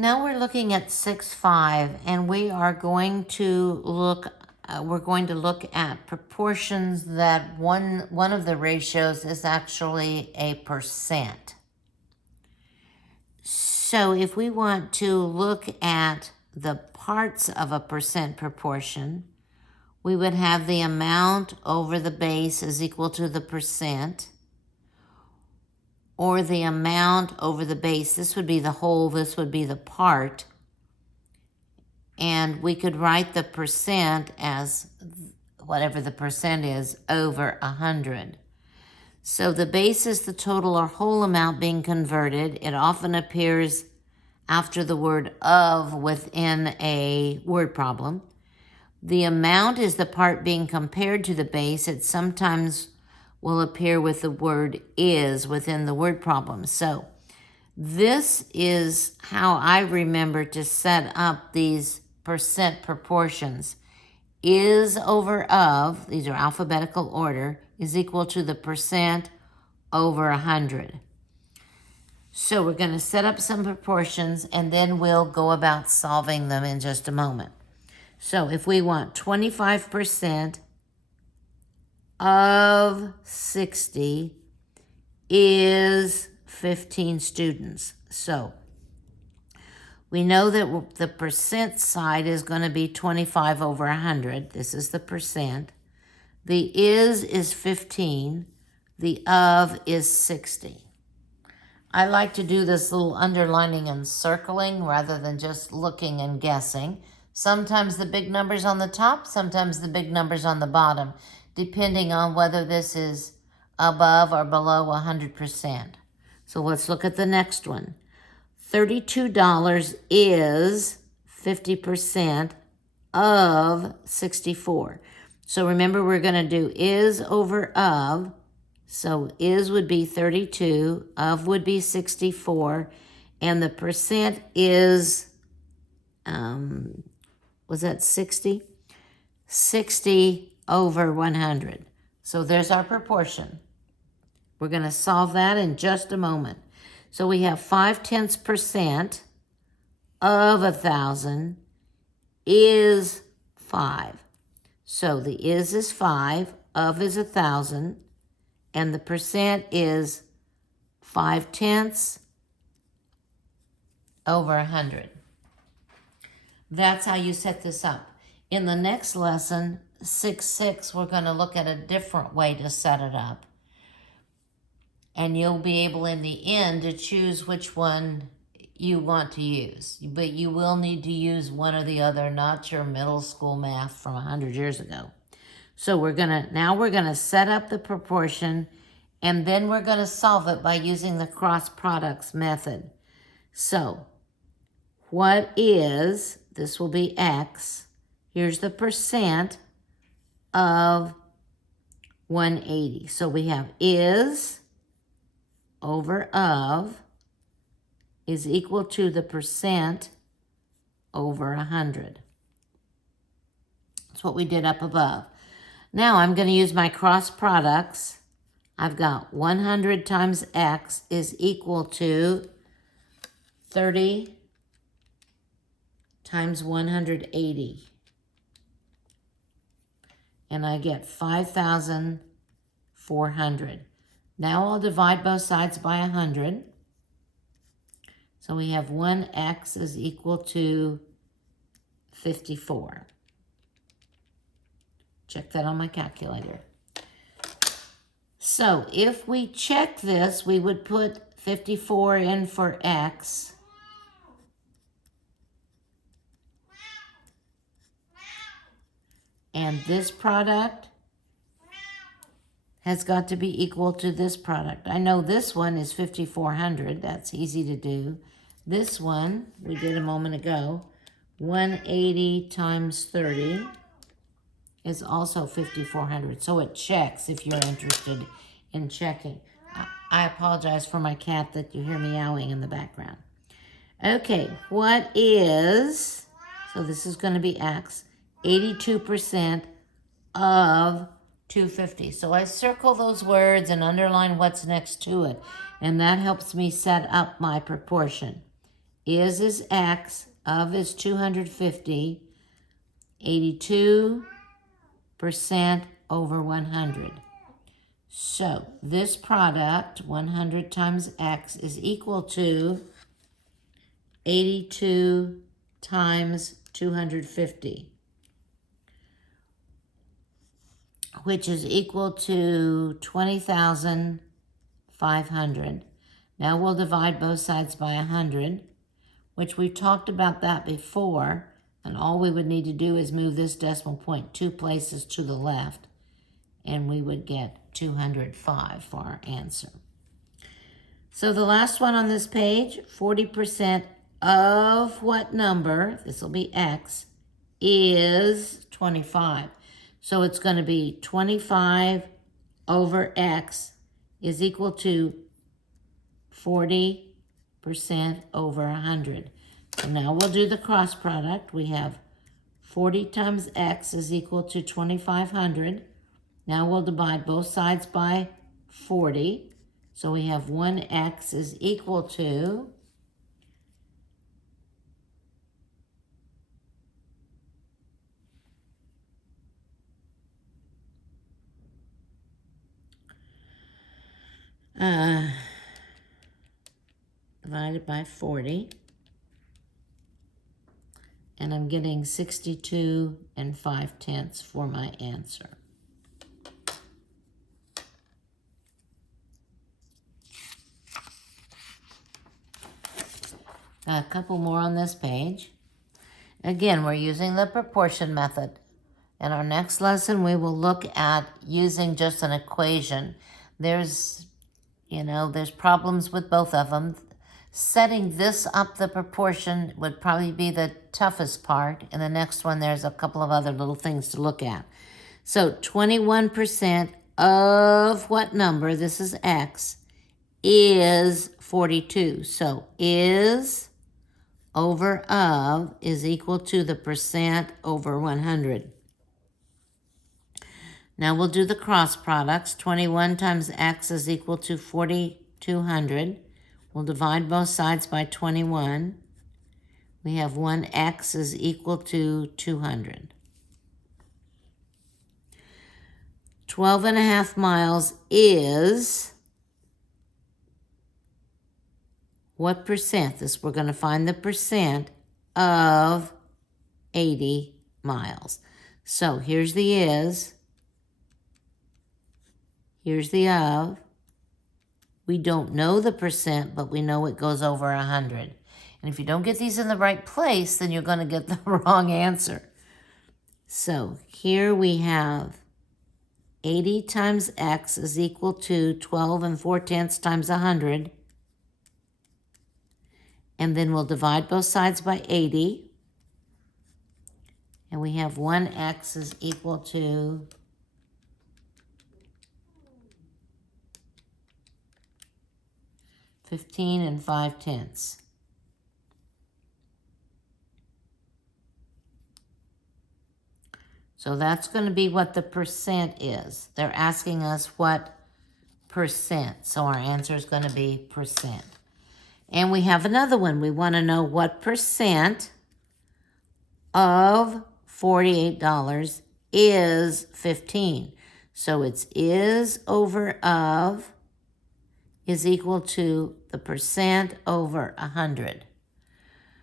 Now we're looking at 6.5, and we are going to look. We're going to look at proportions that one of the ratios is actually a percent. So if we want to look at the parts of a percent proportion, we would have the amount over the base is equal to the percent, or the amount over the base. This would be the whole, this would be the part. And we could write the percent as whatever the percent is over 100. So the base is the total or whole amount being converted. It often appears after the word of within a word problem. The amount is the part being compared to the base. It sometimes will appear with the word is within the word problem. So this is how I remember to set up these percent proportions. Is over of, these are alphabetical order, is equal to the percent over 100. So we're going to set up some proportions, and then we'll go about solving them in just a moment. So if we want 25% of 60 is 15 students. So we know that the percent side is going to be 25 over 100. This is the percent. The is 15. The of is 60. I like to do this little underlining and circling rather than just looking and guessing. Sometimes the big number's on the top, sometimes the big number's on the bottom, depending on whether this is above or below 100%. So let's look at the next one. $32 is 50% of 64. So remember, we're going to do is over of. So is would be 32, of would be 64, and the percent is, was that 60? 60 over 100. So there's our proportion. We're going to solve that in just a moment. So we have 0.5% of 1,000 is 5. So the is 5, of is 1,000, and the percent is 0.5 over 100. That's how you set this up. In the next lesson, 6.6, we're going to look at a different way to set it up. And you'll be able in the end to choose which one you want to use. But you will need to use one or the other, not your middle school math from 100 years ago. So we're gonna set up the proportion, and then we're gonna solve it by using the cross products method. So what is, this will be X, here's the percent of 180. So we have is over of is equal to the percent over 100. That's what we did up above. Now I'm going to use my cross products. I've got 100 times X is equal to 30 times 180. And I get 5,400. Now I'll divide both sides by 100. So we have 1x is equal to 54. Check that on my calculator. So if we check this, we would put 54 in for x. And this product has got to be equal to this product. I know this one is 5,400. That's easy to do. This one, we did a moment ago, 180 times 30 is also 5,400. So it checks if you're interested in checking. I apologize for my cat that you hear meowing in the background. Okay, what is, so this is going to be X, 82% of 250. So I circle those words and underline what's next to it, and that helps me set up my proportion. is X, of is 250, 82% over 100. So this product, 100 times X, is equal to 82 times 250, which is equal to 20,500. Now we'll divide both sides by 100, which we've talked about that before, and all we would need to do is move this decimal point 2 places to the left, and we would get 205 for our answer. So the last one on this page, 40% of what number, this will be X, is 25. So it's going to be 25 over X is equal to 40% over 100. So now we'll do the cross product. We have 40 times X is equal to 2,500. Now we'll divide both sides by 40. So we have 1X is equal to 40 divided by 40. And I'm getting 62 5/10 for my answer. Got a couple more on this page. Again, we're using the proportion method. In our next lesson, we will look at using just an equation. There's problems with both of them. Setting this up, the proportion, would probably be the toughest part. In the next one, there's a couple of other little things to look at. So 21% of what number, this is X, is 42. So is over of is equal to the percent over 100. Now we'll do the cross products. 21 times X is equal to 4,200. We'll divide both sides by 21. We have 1X is equal to 200. 12.5 miles is what percent? We're going to find the percent of 80 miles. So here's the is. Here's the of. We don't know the percent, but we know it goes over 100. And if you don't get these in the right place, then you're going to get the wrong answer. So here we have 80 times X is equal to 12 4/10 times 100. And then we'll divide both sides by 80. And we have 1X is equal to 15 5/10. So that's going to be what the percent is. They're asking us what percent. So our answer is going to be percent. And we have another one. We want to know what percent of $48 is 15. So it's is over of is equal to the percent over 100.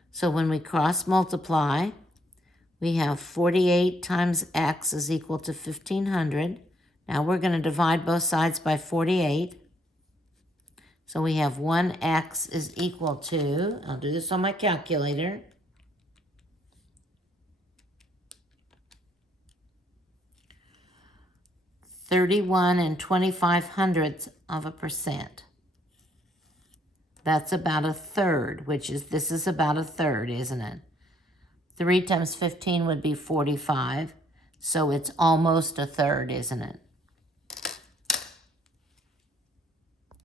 So when we cross multiply, we have 48 times X is equal to 1,500. Now we're going to divide both sides by 48. So we have 1X is equal to, I'll do this on my calculator, 31 25/100 of a percent. That's about a third, this is about a third, isn't it? 3 times 15 would be 45, so it's almost a third, isn't it?